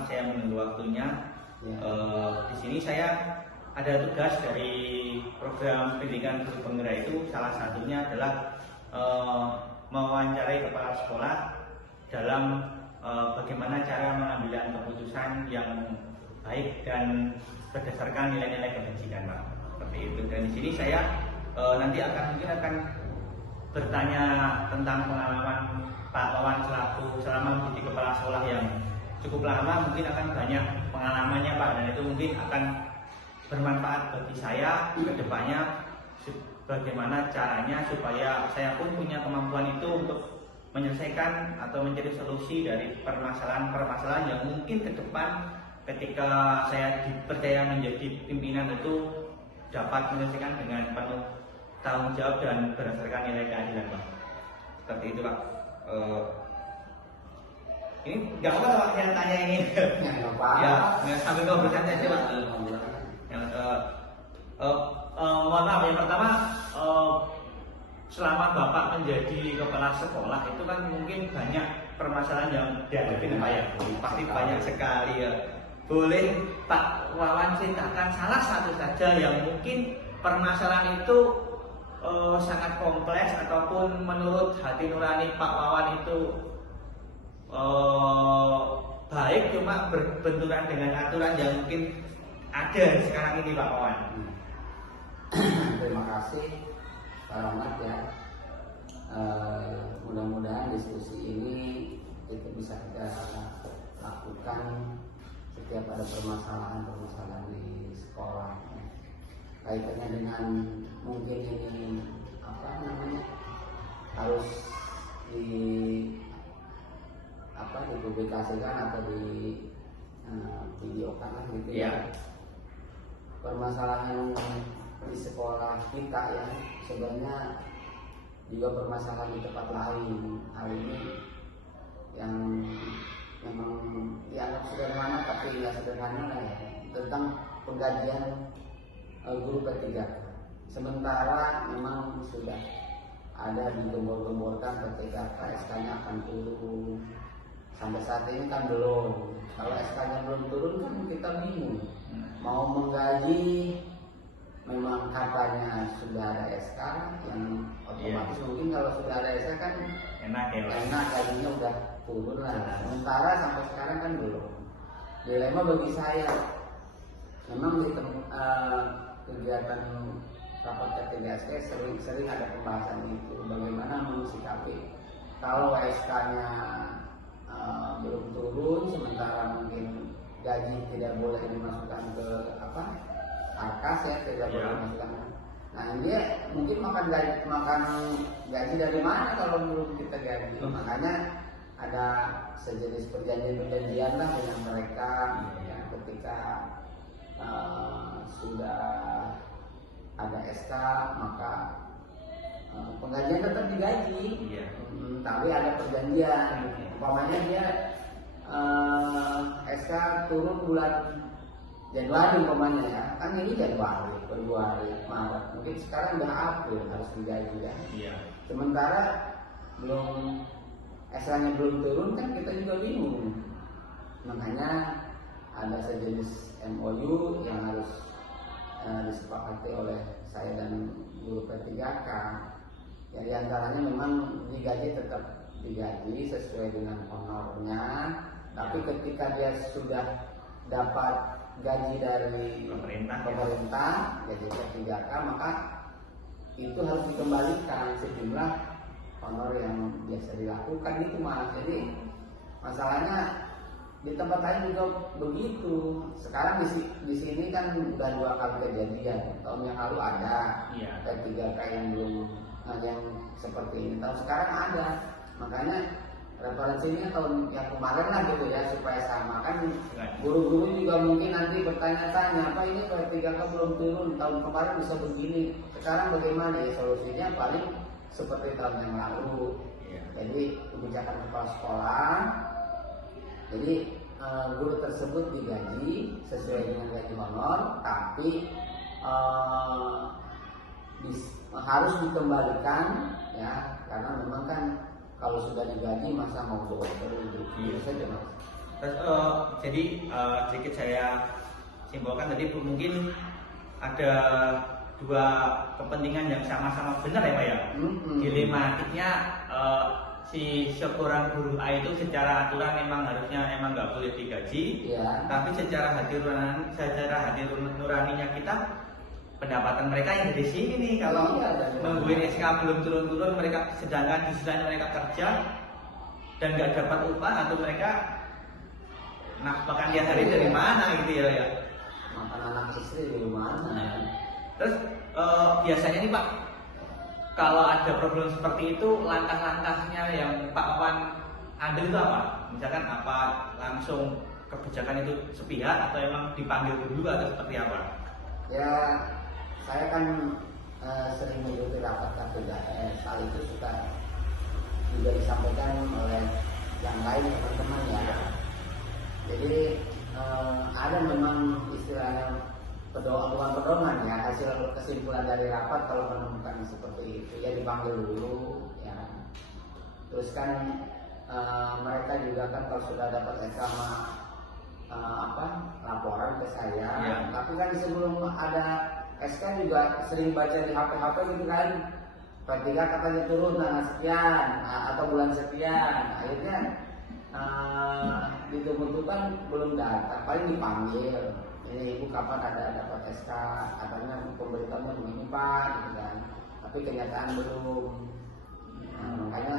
maaf saya menunggu waktunya. Di sini saya ada tugas dari program pendidikan guru penggerak itu, salah satunya adalah mewawancarai kepala sekolah dalam bagaimana cara mengambil keputusan yang baik dan berdasarkan nilai-nilai kebajikan, Pak. Seperti itu. Dan di sini saya nanti mungkin akan bertanya tentang pengalaman Pak Wawan selama menjadi kepala sekolah yang cukup lama, mungkin akan banyak pengalamannya, Pak, dan itu mungkin akan bermanfaat bagi saya ke depannya, bagaimana caranya supaya saya pun punya kemampuan itu untuk menyelesaikan atau mencari solusi dari permasalahan-permasalahan yang mungkin ke depan ketika saya dipercaya menjadi pimpinan itu dapat menyelesaikan dengan penuh tanggung jawab dan berdasarkan nilai keadilan, Pak. Seperti itu, Pak. Ini nggak apa-apa, Pak, yang tanya ini. Ya, sambil ngobrol saja, Pak. Mohon maaf, yang pertama, selama Bapak menjadi kepala sekolah itu kan mungkin banyak permasalahan yang dihadapi, Pak, ya. Pasti banyak sekali, ya. Boleh Pak Wawan ceritakan salah satu saja yang mungkin permasalahan itu sangat kompleks ataupun menurut hati nurani Pak Wawan itu baik, cuma berbenturan dengan aturan yang mungkin ada sekarang ini, Pak Wawan. Terima kasih Pak Rahmat, ya. Mudah-mudahan diskusi ini itu bisa kita lakukan setiap ada permasalahan di sekolah, kaitannya dengan mungkin ini harus dipublikasikan atau di videokan lah gitu, ya. Permasalahan di sekolah kita ya sebenarnya juga permasalahan di tempat lain. Hal ini yang memang dianggap sederhana tapi nggak sederhana lah, ya, tentang penggajian guru P3. Sementara memang sudah ada digembor-gemborkan ketika SK-nya akan turun. Sampai saat ini kan belum. Kalau SK-nya belum turun kan kita bingung. Mau menggaji, memang katanya sudah ada SK yang otomatis mungkin kalau sudah ada SK kan enak gajinya udah turun lah. Sementara sampai sekarang kan belum. Dilema bagi saya, memang di kegiatan rapat K3SK sering ada pembahasan itu, bagaimana mensikapi kalau SK-nya belum turun, sementara mungkin gaji tidak boleh dimasukkan ke arkas, ya, tidak boleh dimasukkan. Nah, dia mungkin makan gaji dari mana kalau belum kita gaji? Makanya ada sejenis perjanjian lah dengan mereka, ya, ketika sudah ada SK maka penggajian tetap digaji, tapi ada perjanjian. Umpamanya dia SK turun bulan Januari umpamanya, ya, kan ini Januari, Februari, Maret, mungkin sekarang udah April harus digaji, ya. Sementara belum SK-nya belum turun kan kita juga bingung. Makanya ada sejenis MOU yang harus disepakati oleh saya dan guru P3K. Ya, diantaranya memang digaji tetap digaji sesuai dengan honornya, tapi ketika dia sudah dapat gaji dari pemerintah gaji P3K, maka itu harus dikembalikan sejumlah honor yang biasa dilakukan itu, Mas. Jadi masalahnya di tempat lain juga begitu. Sekarang di sini kan udah 2 kali kejadian. Tahun yang lalu ada P3K yang belum yang seperti ini. Tahun sekarang ada. Makanya referensinya tahun yang kemarin lah gitu, ya, supaya sama. Kan guru-guru juga mungkin nanti bertanya-tanya, apa ini P3K belum turun, tahun kemarin bisa begini, sekarang bagaimana? Ya, solusinya paling seperti tahun yang lalu. Jadi kebijakan kepala sekolah, jadi guru tersebut digaji sesuai dengan gaji honor, tapi harus dikembalikan, ya, karena memang kan kalau sudah digaji masa mau turun itu saja, Mas. Terus jadi sedikit saya simpulkan tadi mungkin ada dua kepentingan yang sama-sama benar ya Pak ya. Dilematiknya si seorang guru A itu secara aturan memang harusnya emang nggak boleh digaji, tapi secara hati nuraninya kita, pendapatan mereka yang dari sini nih kalau nungguin SK belum turun-turun mereka, sedangkan di sisi mereka kerja dan nggak dapat upah, atau mereka nafkahkan dia hari dari mana gitu ya. Makan anak istri dari mana? Terus biasanya nih Pak, kalau ada problem seperti itu, langkah-langkahnya yang Pak Wawan ambil itu apa? Misalkan apa langsung kebijakan itu sepihak atau emang dipanggil dulu atau seperti apa? Ya, saya kan sering mengikuti rapat KPDS, hal itu suka juga disampaikan oleh yang lain teman-teman ya. Jadi ada memang istilahnya bukan pedoman ya, hasil kesimpulan dari rapat kalau menemukan seperti itu ya dipanggil dulu ya. Terus kan mereka juga kan kalau sudah dapat sama laporan ke saya, tapi kan sebelum ada SK juga sering baca di HP gitu kan, P3 katanya turun tanggal sekian atau bulan sekian, akhirnya ditunggu-tunggu belum datang, paling dipanggil, ini ibu kapan ada dapat SK, katanya pemberitahuan begini Pak, gitu kan, tapi kenyataan belum. Makanya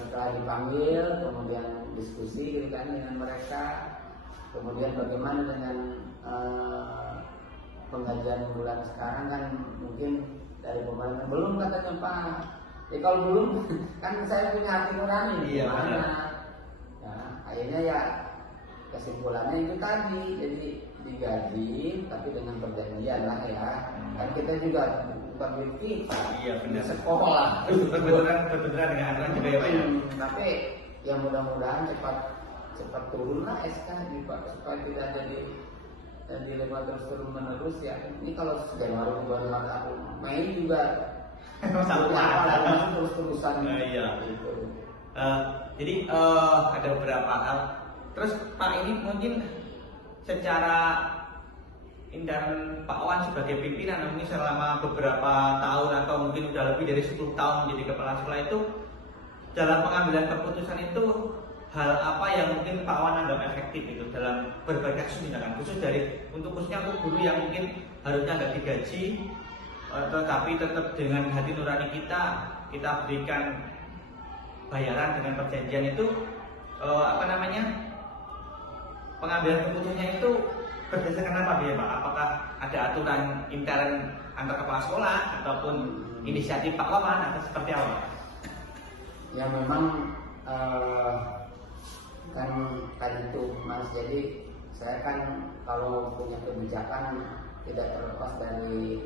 setelah dipanggil, kemudian diskusi gitu kan dengan mereka, kemudian bagaimana dengan penggajian bulan sekarang kan mungkin dari pemerintah belum katanya Pak. Ya kalau belum kan saya punya hati nurani gimana? Ya, akhirnya ya kesimpulannya itu tadi, jadi digaji tapi dengan perjanjian lah ya. Kan kita juga bukan milik kita. Iya benar. Sekolah. Berbenturan dengan aturan juga ya Pak ya. Tapi ya mudah-mudahan cepat turun lah SK Pak, supaya tidak jadi dilema terus menerus ya. Ini kalau Januari, Februari, April, Mei juga terus-terusan. Iya. Jadi ada beberapa hal. Terus Pak ini mungkin secara intern Pak Wawan sebagai pimpinan mungkin selama beberapa tahun atau mungkin udah lebih dari 10 tahun menjadi kepala sekolah itu, dalam pengambilan keputusan itu hal apa yang mungkin Pak Wawan anggap efektif itu dalam berbagai kasus, misalkan khususnya untuk guru yang mungkin harusnya nggak digaji, tetapi tetap dengan hati nurani kita berikan bayaran dengan perjanjian itu, pengambilan keputusannya itu berdasarkan apa ya Pak? Apakah ada aturan intern antar kepala sekolah ataupun inisiatif Pak Wawan atau seperti apa? Ya memang kan itu Mas, jadi saya kan kalau punya kebijakan tidak terlepas dari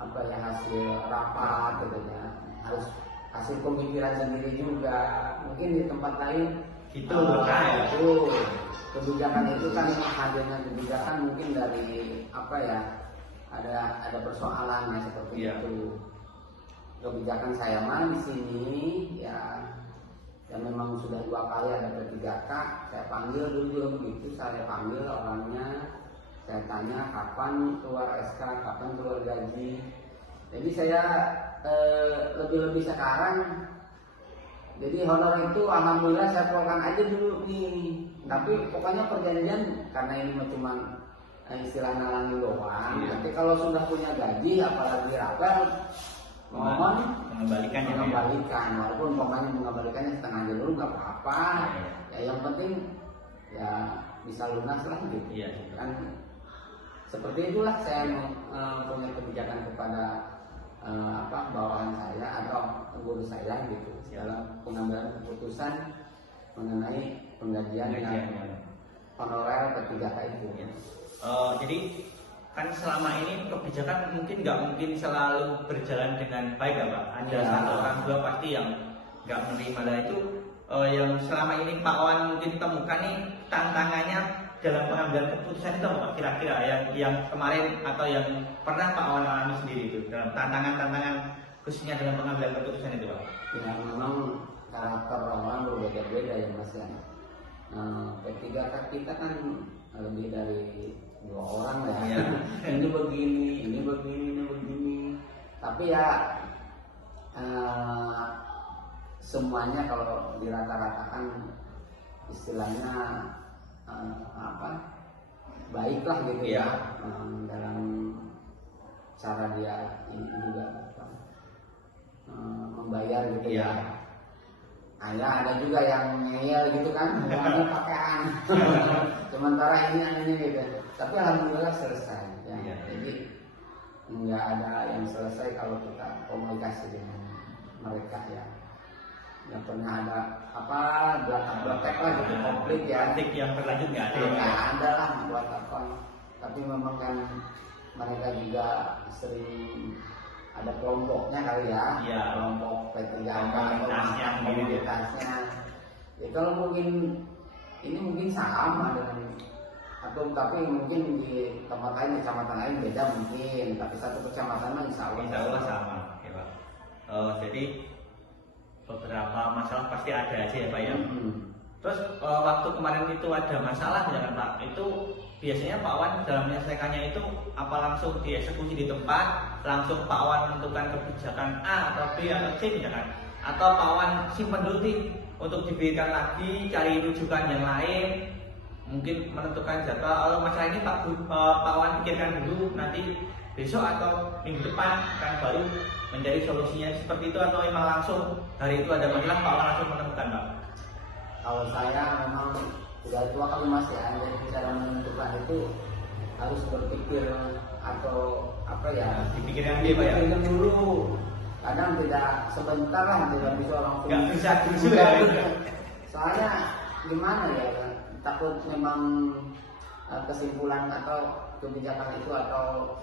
hasil rapat gitu ya, harus hasil pemikiran sendiri juga. Mungkin di tempat lain itu kebijakan itu kan hadirnya kebijakan mungkin dari ada persoalannya seperti itu. Kebijakan saya mah di sini ya memang sudah 2 kali ada P3K, saya panggil dulu begitu, saya panggil orangnya, saya tanya kapan keluar SK, kapan keluar gaji. Jadi saya lebih-lebih sekarang, jadi honor itu alhamdulillah saya keluarkan aja dulu nih. Tapi pokoknya perjanjian karena ini cuma istilah nalangi doang. Nanti kalau sudah punya gaji apalagi rapel mohon mengembalikan, walaupun pokoknya mengembalikannya setengahnya dulu nggak apa-apa. Ya yang penting ya bisa lunas lah gitu. Kan seperti itulah saya punya kebijakan kepada bawahan saya atau guru saya gitu dalam pengambilan keputusan mengenai penggajian yang honorer P3K itu. Jadi kan selama ini kebijakan nggak mungkin selalu berjalan dengan baik ya Pak. Ada satu orang dua pasti yang nggak menerima. Lah itu yang selama ini Pak Wawan mungkin temukan nih tantangannya dalam pengambilan keputusan itu apa kira-kira yang kemarin atau yang pernah Pak Wawan alami sendiri itu dalam tantangan khususnya dalam pengambilan keputusan itu Pak? Ya memang karakter orang berbeda-beda ya Mas ya. P3K kita kan lebih dari 2 orang ya. Ini begini, ini begini, ini begini. Tapi ya semuanya kalau dirata-ratakan istilahnya baiklah gitu ya, dalam cara dia ini juga membayar gitu ya. Ada juga yang ngeyel gitu kan, uangnya pakaian. Sementara ini gitu. Tapi alhamdulillah selesai ya. Jadi nggak ada yang selesai kalau kita komunikasi dengan mereka ya. Yang pernah ada belakang lah gitu konflik ya. Konflik yang berlanjut nggak ada. Nggak ada lah buat apa. Tapi memang kan mereka juga sering ada kelompoknya kali ya. Iya. Kelompok P3K komunitasnya. Ya kalau mungkin ini mungkin sama dengan atau tapi mungkin di tempat lain, kecamatan lain beda mungkin, tapi satu kecamatan mah insya Allah sama. Oke, Pak. Jadi beberapa masalah pasti ada aja ya Pak ya. Terus waktu kemarin itu ada masalah ya kan Pak, itu biasanya Pak Wan dalam menyelesaikannya itu apa langsung dieksekusi di tempat, langsung Pak Wan menentukan kebijakan A atau B atau C misalkan, atau Pak Wan simpan dulu nih untuk diberikan lagi, cari rujukan yang lain, mungkin menentukan jadwal masalah ini Pak Wan pikirkan dulu, nanti besok atau minggu depan kan baru mencari solusinya seperti itu, atau memang langsung hari itu ada masalah Pak Wan langsung menemukan Pak? Kalau saya memang udah tua kali Mas ya, jadi cara menentukan itu harus berpikir atau dipikirkan dulu Pak ya. Dulu kadang tidak sebentar lah, tidak bisa langsung. Nggak bisa dulu ya. Soalnya gimana ya, takut memang kesimpulan atau kebijakan itu atau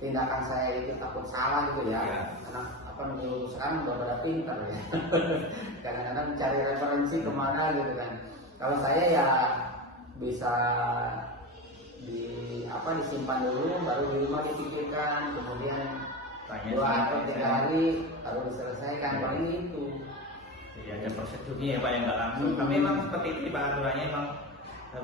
tindakan saya itu takut salah gitu ya. Karena sekarang udah pada pintar ya. Kadang-kadang cari referensi kemana gitu kan. Kalau saya ya bisa disimpan dulu, baru di rumah dipikirkan, kemudian 2 atau 3 hari baru diselesaikan. Paling itu. Jadi ada prosedurnya ya Pak yang nggak langsung. Tapi memang seperti itu Pak, aturannya memang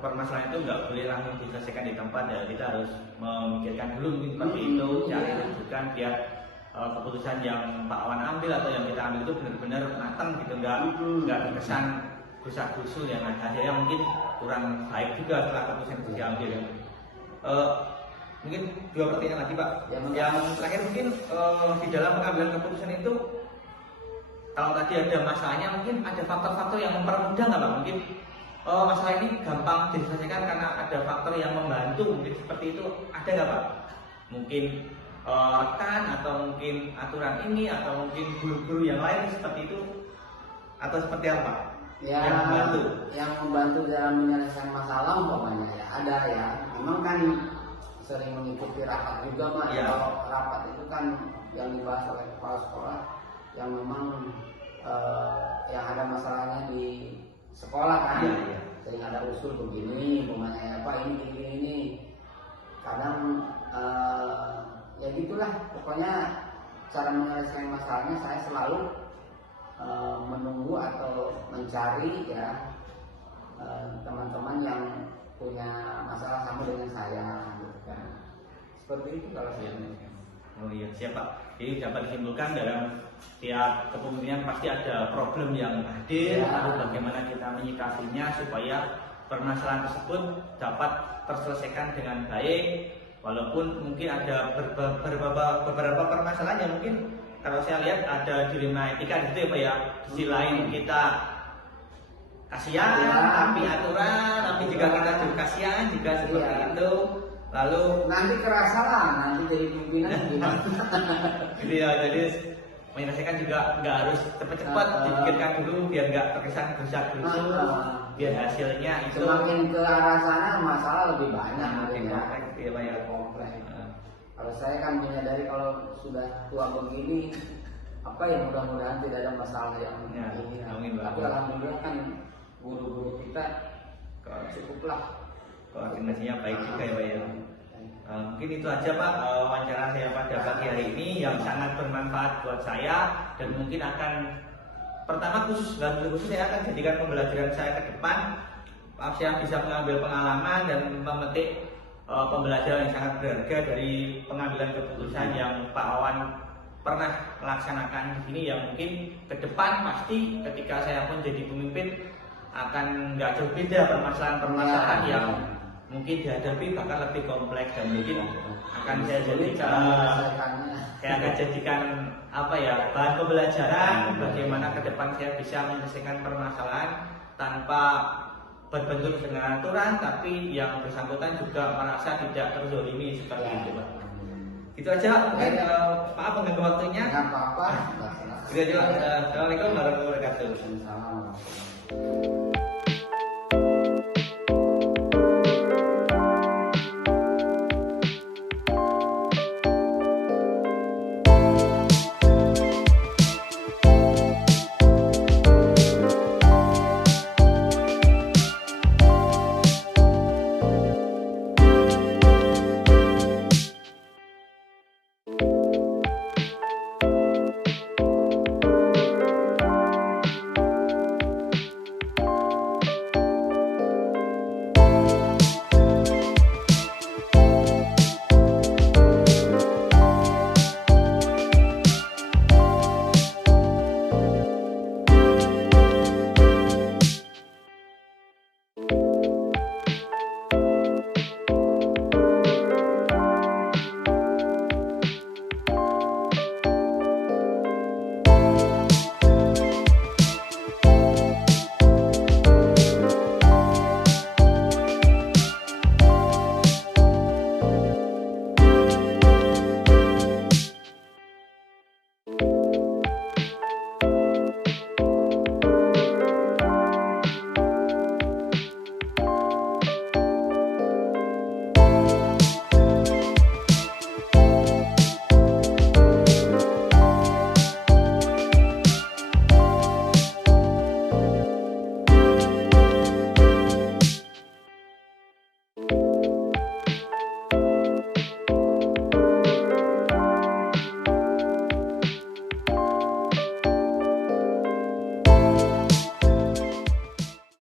permasalahan itu nggak boleh langsung diselesaikan di tempat ya. Kita harus memikirkan dulu mungkin seperti itu, cari rujukan biar keputusan yang Pak Wan ambil atau yang kita ambil itu benar-benar matang gitu, nggak terkesan gusak-gusul yang akhirnya mungkin kurang baik juga setelah keputusan itu diambil ya. Mungkin 2 pertanyaan lagi Pak. Yang terakhir mungkin di dalam pengambilan keputusan itu kalau tadi ada masalahnya, mungkin ada faktor-faktor yang mempermudah nggak Pak? Mungkin masalah ini gampang diselesaikan karena ada faktor yang membantu, mungkin seperti itu ada nggak Pak? Mungkin rekan atau mungkin aturan ini atau mungkin guru-guru yang lain seperti itu, atau seperti apa? Ya, yang membantu dalam menyelesaikan masalah umpamanya ya ada ya. Memang kan sering mengikuti rapat juga Mas. Ya. Kalau rapat itu kan yang dibahas oleh kepala sekolah yang memang yang ada masalahnya di sekolah kan. Ya. Sering ada usul begini, umpamanya apa ini. Kadang ya gitulah, pokoknya cara menyelesaikan masalahnya saya selalu menunggu atau mencari ya teman-teman yang punya masalah sama dengan saya gitu kan. Seperti itu kalau saya. Oh iya, siap Pak. Jadi dapat disimpulkan dalam tiap kepemimpinan pasti ada problem yang hadir, lalu bagaimana kita menyikapinya supaya permasalahan tersebut dapat terselesaikan dengan baik. Walaupun mungkin ada beberapa permasalahan yang mungkin kalau saya lihat ada dilema etika di situ ya Pak ya. Di sisi lain kita kasihan, tapi aturan, tapi juga kita juga kasihan juga seperti itu. Lalu nanti kerasa lah, nanti jadi pimpinan gimana? Gitu ya, jadi menyelesaikan juga nggak harus cepat-cepat, dipikirkan dulu biar nggak terkesan gerusak-gerusuk, biar hasilnya itu semakin ke arah sana masalah lebih banyak ya Pak ya. Kalau saya kan menyadari kalau sudah tua begini, apa ya mudah-mudahan tidak ada masalah yang ini. Tapi alhamdulillah kan guru-guru kita cukuplah, koordinasinya baik juga ya Pak ya. Mungkin itu aja Pak wawancara saya pada pagi hari ini yang sangat bermanfaat buat saya dan mungkin akan pertama khusus saya akan jadikan pembelajaran saya ke depan. Saya bisa mengambil pengalaman dan memetik pembelajaran yang sangat berharga dari pengambilan keputusan yang Pak Wawan pernah melaksanakan di sini, yang mungkin ke depan pasti ketika saya pun jadi pemimpin akan nggak jauh beda permasalahan-permasalahan yang mungkin dihadapi bahkan lebih kompleks, dan mungkin akan saya jadikan apa ya, bahan pembelajaran bagaimana ke depan saya bisa menyelesaikan permasalahan tanpa berbentur dengan aturan, tapi yang bersangkutan juga merasa tidak terzolimi seperti itu, Pak. Itu aja, mungkin maaf mengganggu waktunya. Nggak apa-apa. Assalamualaikum warahmatullahi wabarakatuh.